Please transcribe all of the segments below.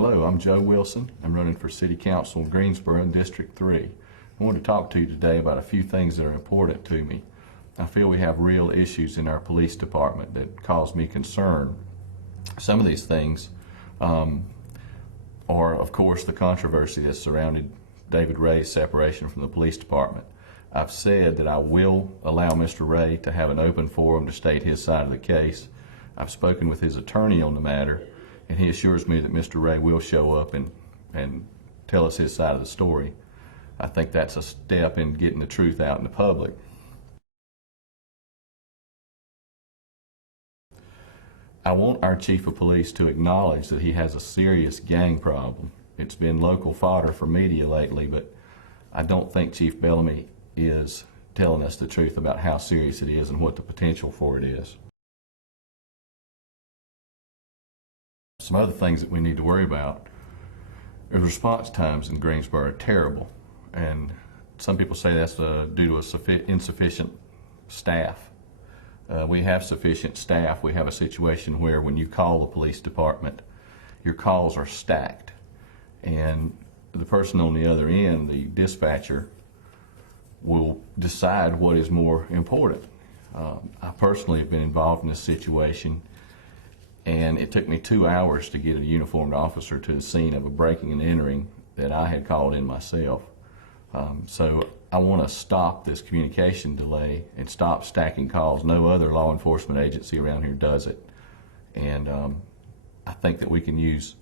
Hello, I'm Joe Wilson. I'm running for City Council in Greensboro in District 3. I want to talk to you today about a few things that are important to me. I feel we have real issues in our police department that cause me concern. Some of these things are, of course, the controversy that surrounded David Ray's separation from the police department. I've said that I will allow Mr. Ray to have an open forum to state his side of the case. I've spoken with his attorney on the matter, and he assures me that Mr. Ray will show up and tell us his side of the story. I think that's a step in getting the truth out in the public. I want our chief of police to acknowledge that he has a serious gang problem. It's been local fodder for media lately, but I don't think Chief Bellamy is telling us the truth about how serious it is and what the potential for it is. Some other things that we need to worry about is response times in Greensboro are terrible, and some people say that's due to insufficient staff. We have sufficient staff. We have a situation where when you call the police department, your calls are stacked, and the person on the other end, the dispatcher, will decide what is more important. I personally have been involved in this situation, and it took me 2 hours to get a uniformed officer to the scene of a breaking and entering that I had called in myself. So I want to stop this communication delay and stop stacking calls. No other law enforcement agency around here does it. And I think that we can use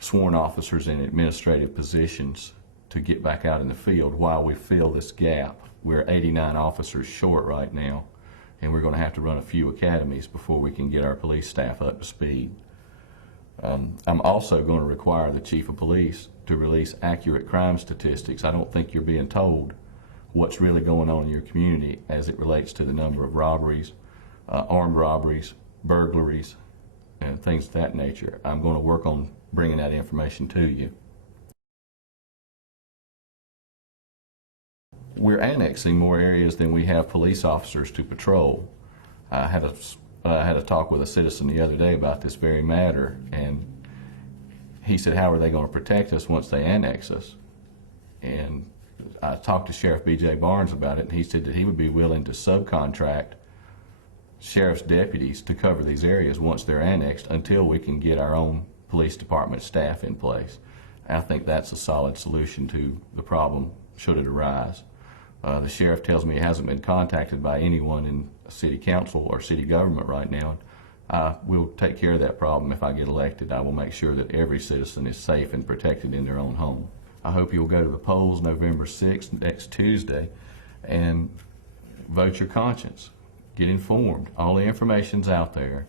sworn officers in administrative positions to get back out in the field while we fill this gap. We're 89 officers short right now, and we're going to have to run a few academies before we can get our police staff up to speed. I'm also going to require the chief of police to release accurate crime statistics. I don't think you're being told what's really going on in your community as it relates to the number of robberies, armed robberies, burglaries, and things of that nature. I'm going to work on bringing that information to you. We're annexing more areas than we have police officers to patrol. I had a talk with a citizen the other day about this very matter, and he said, how are they going to protect us once they annex us? And I talked to Sheriff B.J. Barnes about it, and he said that he would be willing to subcontract sheriff's deputies to cover these areas once they're annexed until we can get our own police department staff in place. I think that's a solid solution to the problem should it arise. The sheriff tells me he hasn't been contacted by anyone in city council or city government right now. I will take care of that problem. If I get elected, I will make sure that every citizen is safe and protected in their own home. I hope you'll go to the polls November 6th, next Tuesday, and vote your conscience. Get informed. All the information's out there.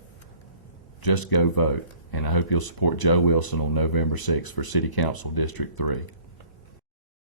Just go vote. And I hope you'll support Joe Wilson on November 6th for City Council District 3.